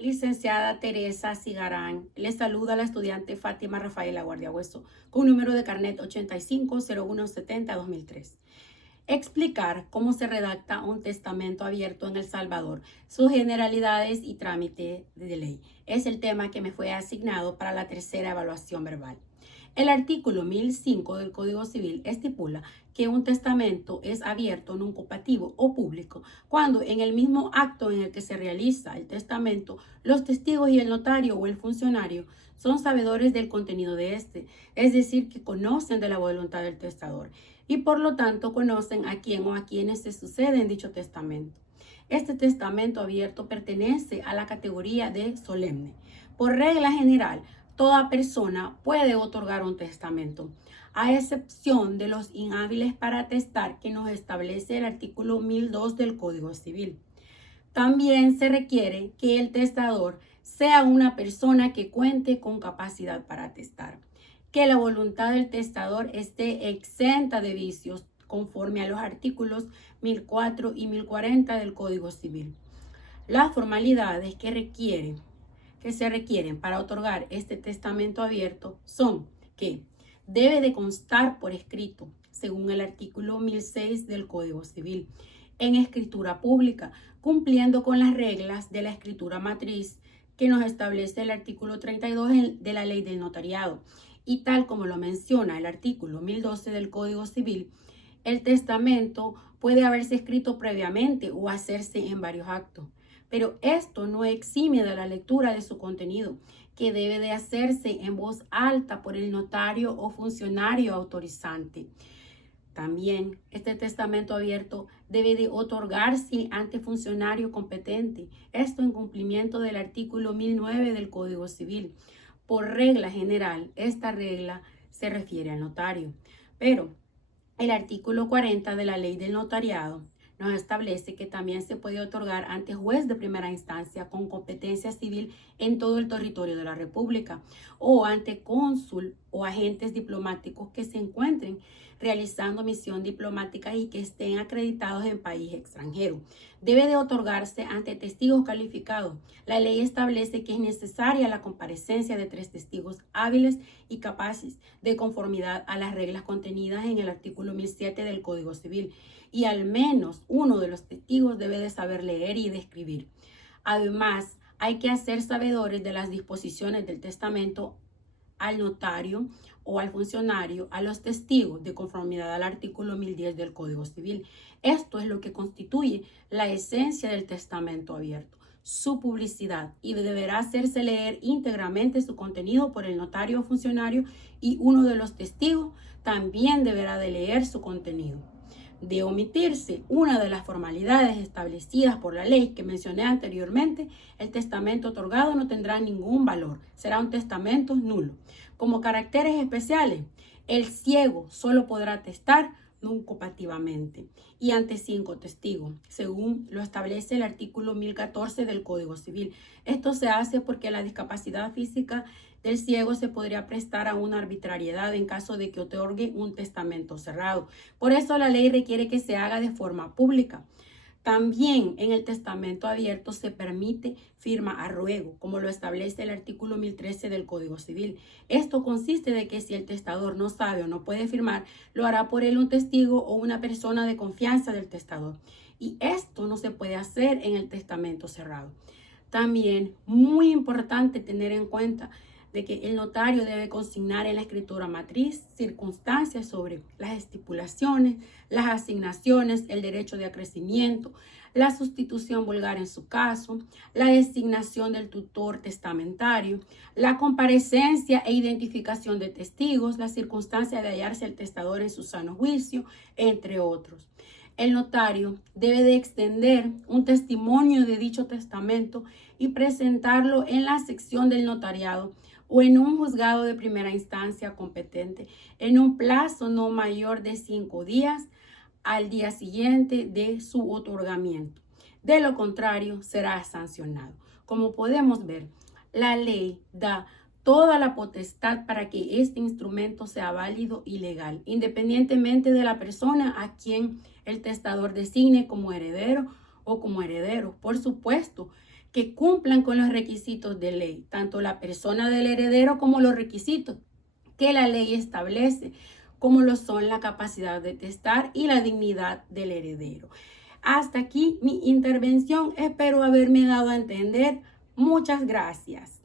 Licenciada Teresa Cigarán, le saluda la estudiante Fátima Rafaela Guardiahueso con número de carnet 850170-2003. Explicar cómo se redacta un testamento abierto en El Salvador, sus generalidades y trámite de ley. Es el tema que me fue asignado para la tercera evaluación verbal. El artículo 1005 del Código Civil estipula que un testamento es abierto, no compativo o público cuando en el mismo acto en el que se realiza el testamento, los testigos y el notario o el funcionario son sabedores del contenido de este, es decir, que conocen de la voluntad del testador y por lo tanto conocen a quién o a quienes se sucede en dicho testamento. Este testamento abierto pertenece a la categoría de solemne. Por regla general, toda persona puede otorgar un testamento, a excepción de los inhábiles para atestar que nos establece el artículo 1002 del Código Civil. También se requiere que el testador sea una persona que cuente con capacidad para atestar, que la voluntad del testador esté exenta de vicios conforme a los artículos 1004 y 1040 del Código Civil. Las formalidades que se requieren para otorgar este testamento abierto son que debe de constar por escrito, según el artículo 1006 del Código Civil, en escritura pública, cumpliendo con las reglas de la escritura matriz que nos establece el artículo 32 de la Ley del Notariado. Y tal como lo menciona el artículo 1012 del Código Civil, el testamento puede haberse escrito previamente o hacerse en varios actos. Pero esto no exime de la lectura de su contenido, que debe de hacerse en voz alta por el notario o funcionario autorizante. También este testamento abierto debe de otorgarse ante funcionario competente, esto en cumplimiento del artículo 1009 del Código Civil. Por regla general, esta regla se refiere al notario, pero el artículo 40 de la Ley del Notariado nos establece que también se puede otorgar ante juez de primera instancia con competencia civil en todo el territorio de la República o ante cónsul o agentes diplomáticos que se encuentren realizando misión diplomática y que estén acreditados en país extranjero. Debe de otorgarse ante testigos calificados. La ley establece que es necesaria la comparecencia de 3 testigos hábiles y capaces de conformidad a las reglas contenidas en el artículo 1007 del Código Civil y al menos uno de los testigos debe de saber leer y escribir. Además, hay que hacer sabedores de las disposiciones del testamento al notario o al funcionario, a los testigos, de conformidad al artículo 1010 del Código Civil. Esto es lo que constituye la esencia del testamento abierto, su publicidad, y deberá hacerse leer íntegramente su contenido por el notario o funcionario, y uno de los testigos también deberá de leer su contenido. De omitirse una de las formalidades establecidas por la ley que mencioné anteriormente, el testamento otorgado no tendrá ningún valor, será un testamento nulo. Como caracteres especiales, el ciego solo podrá atestar non compatibilmente y ante 5 testigos, según lo establece el artículo 1014 del Código Civil. Esto se hace porque la discapacidad física del ciego se podría prestar a una arbitrariedad en caso de que otorgue un testamento cerrado. Por eso la ley requiere que se haga de forma pública. También en el testamento abierto se permite firma a ruego, como lo establece el artículo 1013 del Código Civil. Esto consiste de que si el testador no sabe o no puede firmar, lo hará por él un testigo o una persona de confianza del testador. Y esto no se puede hacer en el testamento cerrado. También muy importante tener en cuenta de que el notario debe consignar en la escritura matriz circunstancias sobre las estipulaciones, las asignaciones, el derecho de acrecimiento, la sustitución vulgar en su caso, la designación del tutor testamentario, la comparecencia e identificación de testigos, la circunstancia de hallarse el testador en su sano juicio, entre otros. El notario debe de extender un testimonio de dicho testamento y presentarlo en la sección del notariado o en un juzgado de primera instancia competente en un plazo no mayor de 5 días al día siguiente de su otorgamiento. De lo contrario, será sancionado. Como podemos ver, la ley da toda la potestad para que este instrumento sea válido y legal, independientemente de la persona a quien el testador designe como heredero o como heredero. Por supuesto que cumplan con los requisitos de ley, tanto la persona del heredero como los requisitos que la ley establece, como lo son la capacidad de testar y la dignidad del heredero. Hasta aquí mi intervención. Espero haberme dado a entender. Muchas gracias.